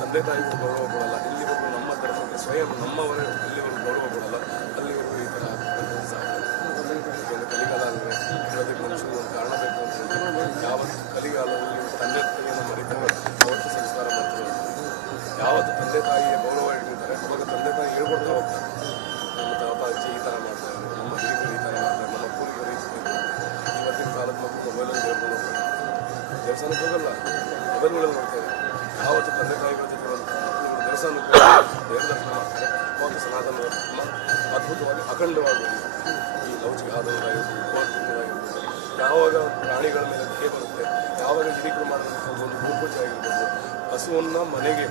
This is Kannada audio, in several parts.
ತಂದೆ ತಾಯಿಗೂ ಗೌರವ ಕೊಡಲ್ಲ, ಇಲ್ಲಿವರೆಗೂ ನಮ್ಮ ಧರ್ಮಕ್ಕೆ ಸ್ವಯಂ ನಮ್ಮವರೇ ಇಲ್ಲಿವರೆಗೂ ಗೌರವ ಕೊಡಲ್ಲ, ಅಲ್ಲಿವರೆಗೂ ಈ ಥರ ಆಗ್ತಕ್ಕಂಥದ್ದು ಸಾಧ್ಯ. ಕಲಿಗಾಲ ಅಂದರೆ ಇರೋದಕ್ಕೆ ಮನುಷ್ಯನಿಗೆ ಒಂದು ಕಾರಣ ಬೇಕು ಅಂತ ಹೇಳಿದ್ರೆ ಯಾವತ್ತು ಕಲಿಗಾಲದಲ್ಲಿ ತಂದೆ ತಾಯಿಯನ್ನು ಮರಿತಾರೆ ಅವತ್ತು ಸಂಸ್ಕಾರ ಮಾಡ್ತಾರೆ. ಯಾವತ್ತು ತಂದೆ ತಾಯಿಯ ಗೌರವ ಇಟ್ಟಿರ್ತಾರೆ ಅವಾಗ ತಂದೆ ತಾಯಿ ಹೇಳ್ಕೊಡ್ತಾ ಹೋಗ್ತಾರೆ. ನಮ್ಮ ತಾತ ಅಜ್ಜಿ ಈ ಥರ ಮಾಡ್ತಾರೆ, ನಮ್ಮ ಹಿರಿಯರು ಈ ಥರ ಮಾಡ್ತಾರೆ, ನಮ್ಮ ಪೂರ್ವಿಕರು ಈ ಥರ. ಇವತ್ತಿನ ಕಾಲದ ಮಕ್ಕಳು ಮೊಬೈಲಲ್ಲಿ ಹೇಳ್ಕೊಂಡು ಹೋಗ್ತಾರೆ, ದೇವಸ್ಥಾನಕ್ಕೆ ಹೋಗಲ್ಲ, ಮೊಬೈಲ್ಗಳಲ್ಲಿ ನೋಡ್ತಾರೆ. ಯಾವತ್ತು ತಂದೆ ತಾಯಿಗಳ ಜೊತೆ ಮಕ್ಕಳು ದೇವಸ್ಥಾನಕ್ಕೆ ದೇವರ ದರ್ಶನ ಮಾಡ್ತಾರೆ. ಅವಾಗ ಸನಾತನ ಧರ್ಮ ಅದ್ಭುತವಾಗಿ ಅಖಂಡವಾಗಿ ಈ ಲೌಕಿಕ ಆಧಾರವಾಗಿರ್ಬೋದು, ಯಾವಾಗ ಪ್ರಾಣಿಗಳ ಮೇಲೆ ದಯೆ ಬರುತ್ತೆ, ಯಾವಾಗ ಹಿರಿಕರು ಮಾಡಿದಂಥ ಒಂದು ಪೂರ್ವಜ ಆಗಿರ್ಬೋದು, ಹಸುವನ್ನು ಮನೆಗೆ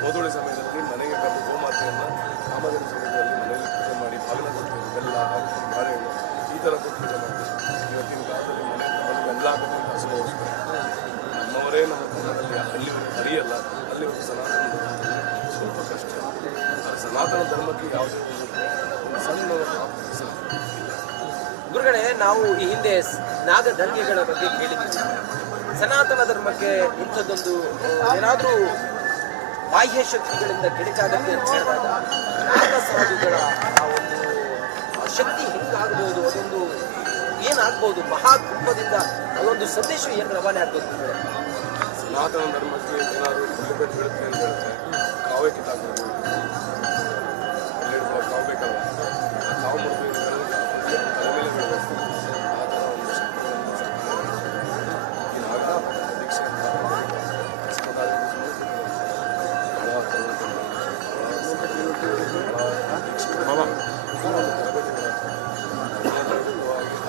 ಗೋಧೂಳಿ ಸಮಯದಲ್ಲಿ ಮನೆಗೆ ಕರೆದು ಗೋಮಾತೆಯನ್ನು ಕಾಮಧೇನು ಸಮಯದಲ್ಲಿ ಮನೆಯಲ್ಲಿ ಪೂಜೆ ಮಾಡಿ ಬಾಗಿಲ ಕೊಟ್ಟು ಬೆಲ್ಲ ಹಾಕಿ ಬಾಳೆಹಣ್ಣು ಈ ಥರ ಕೊಟ್ಟು ಪೂಜೆ ಮಾಡ್ತೀವಿ. ಇವತ್ತಿನ ಕಾಲದಲ್ಲಿ ಮನೆ ಬೆಲ್ಲ ಹಾಕೋದ್ರಿಂದ ಹಸು ಹೋಗಿಸ್ತಾರೆ. ನಮ್ಮವರೇ ನಮ್ಮ ಕನ್ನಡದಲ್ಲಿ ಅಲ್ಲಿವರೆಗೂ ಅರಿಯಲ್ಲ, ಅಲ್ಲಿವರೆಗೂ ಸನಾತನ ಧರ್ಮ ಸ್ವಲ್ಪ ಕಷ್ಟ. ಆದರೆ ಸನಾತನ ಧರ್ಮಕ್ಕೆ ಯಾವುದೇ ಒಂದು ಸಣ್ಣ ಗುರುಗಳೇ, ನಾವು ಈ ಹಿಂದೆ ನಾಗಧರ್ಮಿಗಳ ಬಗ್ಗೆ ಕೇಳಿದ್ದೀವಿ. ಸನಾತನ ಧರ್ಮಕ್ಕೆ ಇಂಥದ್ದೊಂದು ಏನಾದರೂ ಬಾಹ್ಯ ಶಕ್ತಿಗಳಿಂದ ಕೆಡಕಾಗತ್ತೆ ಅಂತ ಹೇಳಿದಾಗ ನಾಗ ಸಾಧುಗಳ ಆ ಒಂದು ಶಕ್ತಿ ಹೆಂಗಾಗಬಹುದು, ಅದೊಂದು ಏನಾಗ್ಬೋದು, ಮಹಾಕುಂಭದಿಂದ ಅದೊಂದು ಸಂದೇಶ ಏನು ರವಾನೆ ಆಗ್ಬೋದು? ಸನಾತನ ಧರ್ಮಕ್ಕೆ ಏನಾದರೂ ಬೀಳುತ್ತೆ ಅಂತ ಹೇಳಿದ್ರೆ ಕಾವೇ ಕಿತ್ತಾಕ್ಬೋದು. ಕಾವು ಬೇಕಲ್ಲ, ಕಾವು ಮುರಿದು ತಲೆ ಮೇಲೆ ಬೀಳಬೇಕು. ಆ ಥರ ಒಂದು ಶಕ್ತಿಗಳನ್ನು ದೀಕ್ಷೆ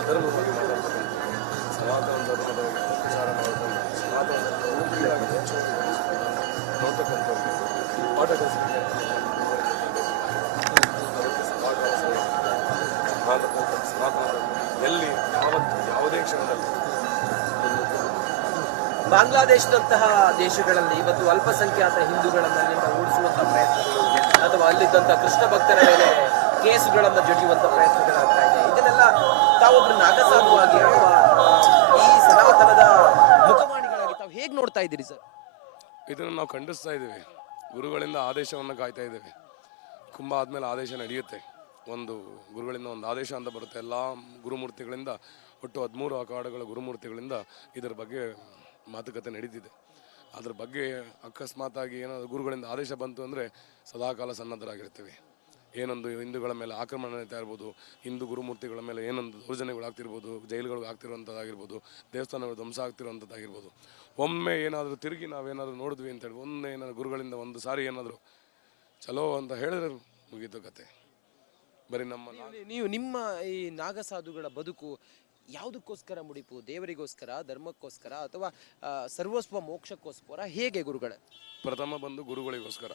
ಅಧರ್ಮವಾಗಿ ಮಾತಾಡ್ತಕ್ಕಂಥ ಸನಾತನ ಧರ್ಮದ ಪ್ರಚಾರ ಮಾಡಿಕೊಂಡು ಸನಾತನ ಧರ್ಮವಾಗಿ ನೋಡ್ತಕ್ಕಂಥವ್ರಿಗೆ ಪಾಠ ಕಲಿಸಲಿಕ್ಕೆ ಸನಾತನ ಎಲ್ಲಿ ಯಾವುದೇ ಕ್ಷಣದಲ್ಲಿ ಬಾಂಗ್ಲಾದೇಶದಂತಹ ದೇಶಗಳಲ್ಲಿ ಇವತ್ತು ಅಲ್ಪಸಂಖ್ಯಾತ ಹಿಂದೂಗಳನ್ನು ಅಲ್ಲಿಂದ ಓಡಿಸುವಂತ ಪ್ರಯತ್ನಗಳು ಅಥವಾ ಅಲ್ಲಿದ್ದಂಥ ಕೃಷ್ಣ ಭಕ್ತರ ಮೇಲೆ ಕೇಸುಗಳನ್ನು ಜಡಿಯುವಂತ ಪ್ರಯತ್ನಗಳಾಗ್ತಾ ಇದೆ. ಇದನ್ನೆಲ್ಲ ತಾವೊಬ್ರು ನಾಗಸಾಧುವಾಗಿ ಅಥವಾ ಈ ಸನಾತನದ ಮುಖವಾಣಿಗಳಾಗಿ ತಾವು ಹೇಗೆ ನೋಡ್ತಾ ಇದ್ದೀರಿ ಸರ್? ಇದನ್ನು ನಾವು ಖಂಡಿಸ್ತಾ ಇದ್ದೀವಿ. ಗುರುಗಳಿಂದ ಆದೇಶವನ್ನು ಕಾಯ್ತಾ ಇದ್ದೇವೆ. ಕುಂಭ ಆದಮೇಲೆ ಆದೇಶ ನಡೆಯುತ್ತೆ. ಒಂದು ಗುರುಗಳಿಂದ ಒಂದು ಆದೇಶ ಅಂತ ಬರುತ್ತೆ. ಎಲ್ಲ ಗುರುಮೂರ್ತಿಗಳಿಂದ ಒಟ್ಟು 13 ಅಖಾಡಗಳ ಗುರುಮೂರ್ತಿಗಳಿಂದ ಇದರ ಬಗ್ಗೆ ಮಾತುಕತೆ ನಡೀತಿದೆ. ಅದ್ರ ಬಗ್ಗೆ ಅಕಸ್ಮಾತಾಗಿ ಏನಾದರೂ ಗುರುಗಳಿಂದ ಆದೇಶ ಬಂತು ಅಂದರೆ ಸದಾಕಾಲ ಸನ್ನದ್ಧರಾಗಿರ್ತೀವಿ. ಏನೊಂದು ಹಿಂದೂಗಳ ಮೇಲೆ ಆಕ್ರಮಣ ನಡೀತಾ ಇರ್ಬೋದು, ಹಿಂದೂ ಗುರುಮೂರ್ತಿಗಳ ಮೇಲೆ ಏನೊಂದು ದೌರ್ಜನ್ಯಗಳಾಗ್ತಿರ್ಬೋದು, ಜೈಲುಗಳಿಗೆ ಆಗ್ತಿರುವಂಥದ್ದಾಗಿರ್ಬೋದು, ದೇವಸ್ಥಾನಗಳು ಧ್ವಂಸ ಆಗ್ತಿರುವಂಥದ್ದಾಗಿರ್ಬೋದು. ಒಮ್ಮೆ ಏನಾದರೂ ತಿರುಗಿ ನಾವೇನಾದರೂ ನೋಡಿದ್ವಿ ಅಂತೇಳಿ ಒಮ್ಮೆ ಏನಾದರೂ ಗುರುಗಳಿಂದ ಒಂದು ಸಾರಿ ಏನಾದರೂ ಚಲೋ ಅಂತ ಹೇಳಿದ್ರೆ ಮುಗೀತು ಕತೆ. ಬರೀ ನಿಮ್ಮ ಈ ನಾಗಸಾಧುಗಳ ಬದುಕು ಯಾವುದಕ್ಕೋಸ್ಕರ ಮುಡಿಪು? ದೇವರಿಗೋಸ್ಕರ, ಧರ್ಮಕ್ಕೋಸ್ಕರ, ಅಥವಾ ಸರ್ವಸ್ವ ಮೋಕ್ಷಕ್ಕೋಸ್ಕರ? ಹೇಗೆ ಗುರುಗಳೇ? ಪ್ರಥಮ ಬಂದು ಗುರುಗಳಿಗೋಸ್ಕರ.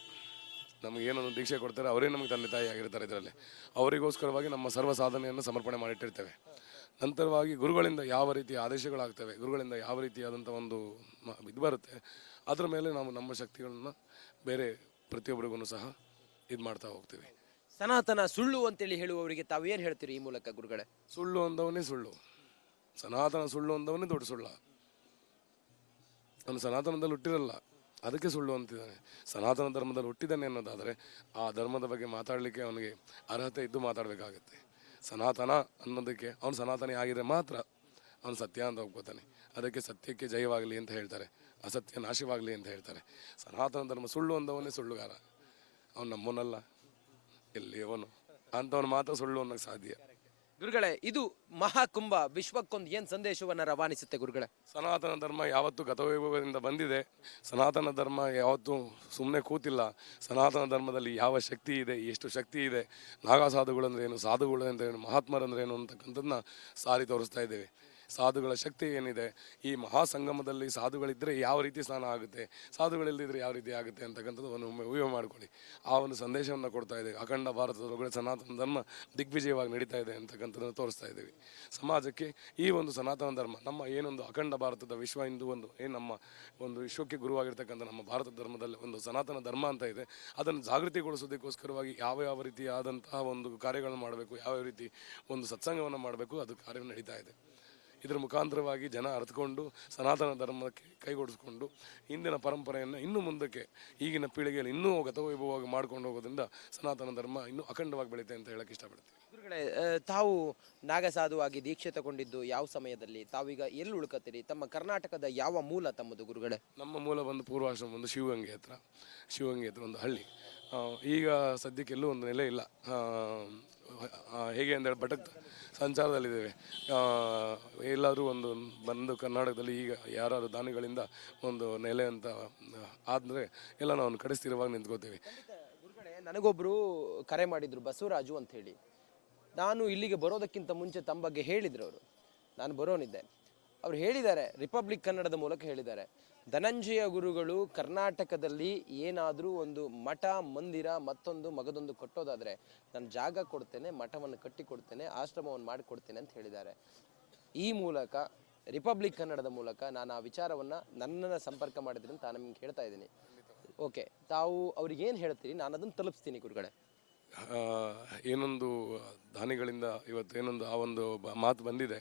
ನಮಗೇನೊಂದು ದೀಕ್ಷೆ ಕೊಡ್ತಾರೆ, ಅವರೇ ನಮಗೆ ತಂದೆ ತಾಯಿ ಆಗಿರ್ತಾರೆ. ಇದರಲ್ಲಿ ಅವರಿಗೋಸ್ಕರವಾಗಿ ನಮ್ಮ ಸರ್ವ ಸಾಧನೆಯನ್ನು ಸಮರ್ಪಣೆ ಮಾಡಿಟ್ಟಿರ್ತೇವೆ. ನಂತರವಾಗಿ ಗುರುಗಳಿಂದ ಯಾವ ರೀತಿಯ ಆದೇಶಗಳಾಗ್ತವೆ, ಗುರುಗಳಿಂದ ಯಾವ ರೀತಿಯಾದಂಥ ಒಂದು ಇದು ಬರುತ್ತೆ, ಅದರ ಮೇಲೆ ನಾವು ನಮ್ಮ ಶಕ್ತಿಗಳನ್ನು ಬೇರೆ ಪ್ರತಿಯೊಬ್ಬರಿಗೂ ಸಹ ಇದು ಮಾಡ್ತಾ ಹೋಗ್ತೀವಿ. ಸನಾತನ ಸುಳ್ಳು ಅಂತೇಳಿ ಹೇಳುವವರಿಗೆ ತಾವೇನು ಹೇಳ್ತೀರಿ ಈ ಮೂಲಕ ಗುರುಗಳೇ? ಸುಳ್ಳು ಅಂದವನೇ ಸುಳ್ಳು, ಸನಾತನ ಸುಳ್ಳು ಅಂದವನೇ ದೊಡ್ಡ ಸುಳ್ಳ. ಅವನು ಸನಾತನದಲ್ಲಿ ಹುಟ್ಟಿರಲ್ಲ, ಅದಕ್ಕೆ ಸುಳ್ಳು ಅಂತಿದ್ದಾನೆ. ಸನಾತನ ಧರ್ಮದಲ್ಲಿ ಹುಟ್ಟಿದ್ದಾನೆ ಅನ್ನೋದಾದರೆ ಆ ಧರ್ಮದ ಬಗ್ಗೆ ಮಾತಾಡಲಿಕ್ಕೆ ಅವನಿಗೆ ಅರ್ಹತೆ ಇದ್ದು ಮಾತಾಡಬೇಕಾಗತ್ತೆ. ಸನಾತನ ಅನ್ನೋದಕ್ಕೆ ಅವನು ಸನಾತನಿ ಆಗಿದ್ರೆ ಮಾತ್ರ ಅವನು ಸತ್ಯ ಅಂತ ಒಪ್ಕೋತಾನೆ. ಅದಕ್ಕೆ ಸತ್ಯಕ್ಕೆ ಜಯವಾಗಲಿ ಅಂತ ಹೇಳ್ತಾರೆ, ಅಸತ್ಯ ನಾಶವಾಗಲಿ ಅಂತ ಹೇಳ್ತಾರೆ. ಸನಾತನ ಧರ್ಮ ಸುಳ್ಳು ಅಂದವನೇ ಸುಳ್ಳುಗಾರ. ಅವನು ನಮ್ಮನಲ್ಲ, ಎಲ್ಲಿ ಅವನು ಅಂಥವನು ಮಾತ್ರ ಸುಳ್ಳು ಅನ್ನೋಕ್ಕೆ ಸಾಧ್ಯ. ಗುರುಗಳೇ, ಇದು ಮಹಾಕುಂಭ ವಿಶ್ವಕ್ಕೊಂದು ಏನು ಸಂದೇಶವನ್ನು ರವಾನಿಸುತ್ತೆ ಗುರುಗಳೇ? ಸನಾತನ ಧರ್ಮ ಯಾವತ್ತೂ ಗತವೈಭವದಿಂದ ಬಂದಿದೆ. ಸನಾತನ ಧರ್ಮ ಯಾವತ್ತೂ ಸುಮ್ಮನೆ ಕೂತಿಲ್ಲ. ಸನಾತನ ಧರ್ಮದಲ್ಲಿ ಯಾವ ಶಕ್ತಿ ಇದೆ, ಎಷ್ಟು ಶಕ್ತಿ ಇದೆ, ನಾಗಸಾಧುಗಳಂದ್ರೆ ಏನು, ಸಾಧುಗಳು ಅಂದ್ರೆ ಏನು, ಮಹಾತ್ಮರಂದ್ರೆ ಏನು ಅಂತಕ್ಕಂಥದ್ದನ್ನ ಸಾರಿ ತೋರಿಸ್ತಾ ಇದ್ದೇವೆ. ಸಾಧುಗಳ ಶಕ್ತಿ ಏನಿದೆ, ಈ ಮಹಾಸಂಗಮದಲ್ಲಿ ಸಾಧುಗಳಿದ್ದರೆ ಯಾವ ರೀತಿ ಸ್ನಾನ ಆಗುತ್ತೆ, ಸಾಧುಗಳಿಲ್ಲದಿದ್ದರೆ ಯಾವ ರೀತಿ ಆಗುತ್ತೆ ಅಂತಕ್ಕಂಥದ್ದು ಒಂದು ಊಹೆ ಮಾಡಿಕೊಳ್ಳಿ. ಆ ಒಂದು ಸಂದೇಶವನ್ನು ಕೊಡ್ತಾ ಇದ್ದೇವೆ. ಅಖಂಡ ಭಾರತದೊಳಗಡೆ ಸನಾತನ ಧರ್ಮ ದಿಗ್ವಿಜಯವಾಗಿ ನಡೀತಾ ಇದೆ ಅಂತಕ್ಕಂಥದ್ದನ್ನು ತೋರಿಸ್ತಾ ಇದ್ದೇವೆ ಸಮಾಜಕ್ಕೆ. ಈ ಒಂದು ಸನಾತನ ಧರ್ಮ ನಮ್ಮ ಏನೊಂದು ಅಖಂಡ ಭಾರತದ ವಿಶ್ವ ಹಿಂದೂ ಒಂದು ಏನು ನಮ್ಮ ಒಂದು ವಿಶ್ವಕ್ಕೆ ಗುರುವಾಗಿರ್ತಕ್ಕಂಥ ನಮ್ಮ ಭಾರತ ಧರ್ಮದಲ್ಲಿ ಒಂದು ಸನಾತನ ಧರ್ಮ ಅಂತ ಇದೆ. ಅದನ್ನು ಜಾಗೃತಿಗೊಳಿಸೋದಕ್ಕೋಸ್ಕರವಾಗಿ ಯಾವ ರೀತಿಯಾದಂತಹ ಒಂದು ಕಾರ್ಯಗಳನ್ನು ಮಾಡಬೇಕು, ಯಾವ ರೀತಿ ಒಂದು ಸತ್ಸಂಗವನ್ನು ಮಾಡಬೇಕು, ಅದು ಕಾರ್ಯ ನಡೀತಾ ಇದೆ. ಇದರ ಮುಖಾಂತರವಾಗಿ ಜನ ಅರ್ಥಕೊಂಡು ಸನಾತನ ಧರ್ಮಕ್ಕೆ ಕೈಗೊಡಿಸ್ಕೊಂಡು ಹಿಂದಿನ ಪರಂಪರೆಯನ್ನು ಇನ್ನೂ ಮುಂದಕ್ಕೆ ಈಗಿನ ಪೀಳಿಗೆಯಲ್ಲಿ ಇನ್ನೂ ಗತವೈಭವವಾಗಿ ಮಾಡ್ಕೊಂಡು ಹೋಗೋದ್ರಿಂದ ಸನಾತನ ಧರ್ಮ ಇನ್ನೂ ಅಖಂಡವಾಗಿ ಬೆಳೀತೆ ಅಂತ ಹೇಳಕ್ಕೆ ಇಷ್ಟಪಡ್ತೀನಿ. ಗುರುಗಳೇ, ತಾವು ನಾಗಸಾಧುವಾಗಿ ದೀಕ್ಷೆ ತಗೊಂಡಿದ್ದು ಯಾವ ಸಮಯದಲ್ಲಿ? ತಾವೀಗ ಎಲ್ಲಿ ಉಳ್ಕತ್ತೀರಿ? ತಮ್ಮ ಕರ್ನಾಟಕದ ಯಾವ ಮೂಲ ತಮ್ಮದು ಗುರುಗಳೇ? ನಮ್ಮ ಮೂಲ ಬಂದು ಪೂರ್ವಾಶ್ರಮ ಒಂದು ಶಿವಗಂಗೆ ಹತ್ರ ಒಂದು ಹಳ್ಳಿ. ಈಗ ಸದ್ಯಕ್ಕೆ ಎಲ್ಲೂ ಒಂದು ನೆಲೆ ಇಲ್ಲ. ಹೇಗೆ ಅಂದರೆ ಸಂಚಾರದಲ್ಲಿದ್ದೇವೆ. ಎಲ್ಲಾದರೂ ಒಂದು ಬಂದು ಕರ್ನಾಟಕದಲ್ಲಿ ಈಗ ಯಾರಾದರೂ ದಾನಿಗಳಿಂದ ಒಂದು ನೆಲೆ ಅಂತ ಆದರೆ ಎಲ್ಲ ನಾವು ಕಡೆ ಸ್ಥಿರವಾಗಿ ನಿಂತ್ಕೋತೀವಿ. ಗುರುಗಳೇ, ನನಗೊಬ್ಬರು ಕರೆ ಮಾಡಿದ್ರು, ಬಸವರಾಜು ಅಂತ ಹೇಳಿ. ನಾನು ಇಲ್ಲಿಗೆ ಬರೋದಕ್ಕಿಂತ ಮುಂಚೆ ತಮ್ಮ ಬಗ್ಗೆ ಹೇಳಿದ್ರು ಅವರು. ನಾನು ಬರೋನಿದ್ದೆ. ಅವ್ರು ಹೇಳಿದ್ದಾರೆ, ರಿಪಬ್ಲಿಕ್ ಕನ್ನಡದ ಮೂಲಕ ಹೇಳಿದ್ದಾರೆ, ಧನಂಜಯ ಗುರುಗಳು ಕರ್ನಾಟಕದಲ್ಲಿ ಏನಾದರೂ ಒಂದು ಮಠ ಮಂದಿರ ಮತ್ತೊಂದು ಮಗದೊಂದು ಕಟ್ಟೋದಾದರೆ ನಾನು ಜಾಗ ಕೊಡ್ತೇನೆ, ಮಠವನ್ನು ಕಟ್ಟಿಕೊಡ್ತೇನೆ, ಆಶ್ರಮವನ್ನು ಮಾಡಿಕೊಡ್ತೇನೆ ಅಂತ ಹೇಳಿದ್ದಾರೆ. ಈ ಮೂಲಕ ರಿಪಬ್ಲಿಕ್ ಕನ್ನಡದ ಮೂಲಕ ನಾನು ಆ ವಿಚಾರವನ್ನು ನನ್ನನ್ನು ಸಂಪರ್ಕ ಮಾಡಿದ್ರೆ ಅಂತ ನಾನು ನಿಮ್ಗೆ ಹೇಳ್ತಾ ಇದ್ದೀನಿ. ಓಕೆ, ತಾವು ಅವ್ರಿಗೇನು ಹೇಳ್ತೀರಿ? ನಾನು ಅದನ್ನು ತಲುಪಿಸ್ತೀನಿ ಗುರುಗಳೇ. ಏನೊಂದು ದಾನಿಗಳಿಂದ ಇವತ್ತೇನೊಂದು ಆ ಒಂದು ಮಾತು ಬಂದಿದೆ,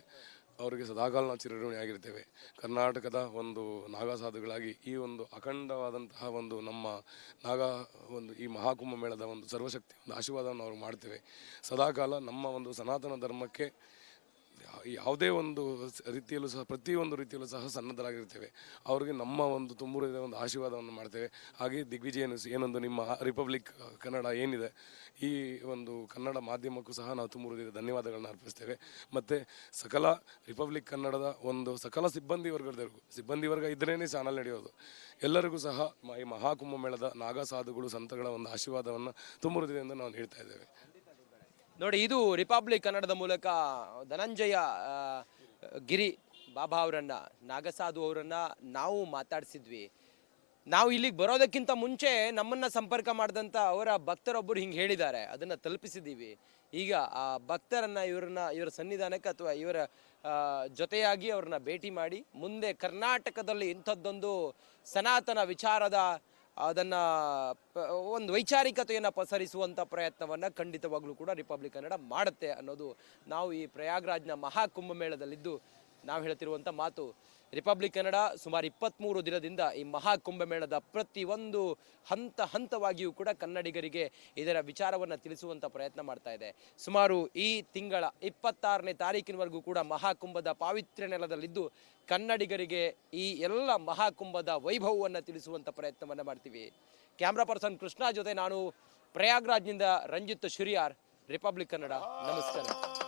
ಅವರಿಗೆ ಸದಾಕಾಲ ನಾವು ಚಿರಋಣಿ ಆಗಿರ್ತೇವೆ. ಕರ್ನಾಟಕದ ಒಂದು ನಾಗಾಸಾಧುಗಳಾಗಿ ಈ ಒಂದು ಅಖಂಡವಾದಂತಹ ಒಂದು ನಮ್ಮ ಒಂದು ಈ ಮಹಾಕುಂಭ ಮೇಳದ ಒಂದು ಸರ್ವಶಕ್ತಿ ಒಂದು ಆಶೀರ್ವಾದವನ್ನು ಅವ್ರಿಗೆ ಮಾಡ್ತೇವೆ. ಸದಾಕಾಲ ನಮ್ಮ ಒಂದು ಸನಾತನ ಧರ್ಮಕ್ಕೆ ಯಾವುದೇ ಒಂದು ರೀತಿಯಲ್ಲೂ ಸಹ ಪ್ರತಿಯೊಂದು ರೀತಿಯಲ್ಲೂ ಸಹ ಸನ್ನದ್ಧರಾಗಿರ್ತೇವೆ. ಅವ್ರಿಗೆ ನಮ್ಮ ಒಂದು ತುಂಬುರಿದ ಒಂದು ಆಶೀರ್ವಾದವನ್ನು ಮಾಡ್ತೇವೆ. ಹಾಗೆ ದಿಗ್ವಿಜಯ ನ್ಯೂಸ್ ಏನೊಂದು ನಿಮ್ಮ ರಿಪಬ್ಲಿಕ್ ಕನ್ನಡ ಏನಿದೆ, ಈ ಒಂದು ಕನ್ನಡ ಮಾಧ್ಯಮಕ್ಕೂ ಸಹ ನಾವು ತುಂಬುರಿದ ಧನ್ಯವಾದಗಳನ್ನ ಅರ್ಪಿಸ್ತೇವೆ. ಮತ್ತು ಸಕಲ ರಿಪಬ್ಲಿಕ್ ಕನ್ನಡದ ಒಂದು ಸಕಲ ಸಿಬ್ಬಂದಿ ವರ್ಗ ಇದ್ರೇ ಚಾನಲ್ ನಡೆಯೋದು. ಎಲ್ಲರಿಗೂ ಸಹ ಈ ಮಹಾಕುಂಭ ಮೇಳದ ನಾಗಸಾಧುಗಳು ಸಂತಗಳ ಒಂದು ಆಶೀರ್ವಾದವನ್ನು ತುಂಬುರಿದಿಂದ ನಾವು ನೀಡ್ತಾ ಇದ್ದೇವೆ. ನೋಡಿ, ಇದು ರಿಪಬ್ಲಿಕ್ ಕನ್ನಡದ ಮೂಲಕ ಧನಂಜಯ ಗಿರಿ ಬಾಬಾ ಅವರನ್ನ, ನಾಗಸಾಧು ಅವರನ್ನ ನಾವು ಮಾತಾಡಿಸಿದ್ವಿ. ನಾವು ಇಲ್ಲಿಗೆ ಬರೋದಕ್ಕಿಂತ ಮುಂಚೆ ನಮ್ಮನ್ನ ಸಂಪರ್ಕ ಮಾಡಿದಂಥ ಅವರ ಭಕ್ತರೊಬ್ಬರು ಹಿಂಗೆ ಹೇಳಿದ್ದಾರೆ, ಅದನ್ನು ತಲುಪಿಸಿದ್ದೀವಿ. ಈಗ ಆ ಭಕ್ತರನ್ನ ಇವರ ಸನ್ನಿಧಾನಕ್ಕೆ ಅಥವಾ ಇವರ ಜೊತೆಯಾಗಿ ಅವ್ರನ್ನ ಭೇಟಿ ಮಾಡಿ ಮುಂದೆ ಕರ್ನಾಟಕದಲ್ಲಿ ಇಂಥದ್ದೊಂದು ಸನಾತನ ವಿಚಾರದ ಅದನ್ನು ಒಂದು ವೈಚಾರಿಕತೆಯನ್ನು ಪಸರಿಸುವಂಥ ಪ್ರಯತ್ನವನ್ನು ಖಂಡಿತವಾಗ್ಲೂ ಕೂಡ ರಿಪಬ್ಲಿಕ್ ಕನ್ನಡ ಮಾಡುತ್ತೆ ಅನ್ನೋದು ನಾವು ಈ ಪ್ರಯಾಗ್ರಾಜ್ನ ಮಹಾಕುಂಭಮೇಳದಲ್ಲಿದ್ದು ನಾವು ಹೇಳ್ತಿರುವಂಥ ಮಾತು. ರಿಪಬ್ಲಿಕ್ ಕನ್ನಡ ಸುಮಾರು 23 ದಿನದಿಂದ ಈ ಮಹಾಕುಂಭಮೇಳದ ಪ್ರತಿಯೊಂದು ಹಂತವಾಗಿಯೂ ಕೂಡ ಕನ್ನಡಿಗರಿಗೆ ಇದರ ವಿಚಾರವನ್ನು ತಿಳಿಸುವಂಥ ಪ್ರಯತ್ನ ಮಾಡ್ತಾ ಇದೆ. ಸುಮಾರು ಈ ತಿಂಗಳ 26ನೇ ತಾರೀಕಿನವರೆಗೂ ಕೂಡ ಮಹಾಕುಂಭದ ಪಾವಿತ್ರ್ಯ ನೆಲದಲ್ಲಿದ್ದು ಕನ್ನಡಿಗರಿಗೆ ಈ ಎಲ್ಲ ಮಹಾಕುಂಭದ ವೈಭವವನ್ನು ತಿಳಿಸುವಂಥ ಪ್ರಯತ್ನವನ್ನು ಮಾಡ್ತೀವಿ. ಕ್ಯಾಮ್ರಾ ಪರ್ಸನ್ ಕೃಷ್ಣ ಜೊತೆ ನಾನು ಪ್ರಯಾಗ್ರಾಜ್ನಿಂದ ರಂಜಿತ್ ಶಿರಿಯಾರ್, ರಿಪಬ್ಲಿಕ್ ಕನ್ನಡ. ನಮಸ್ಕಾರ.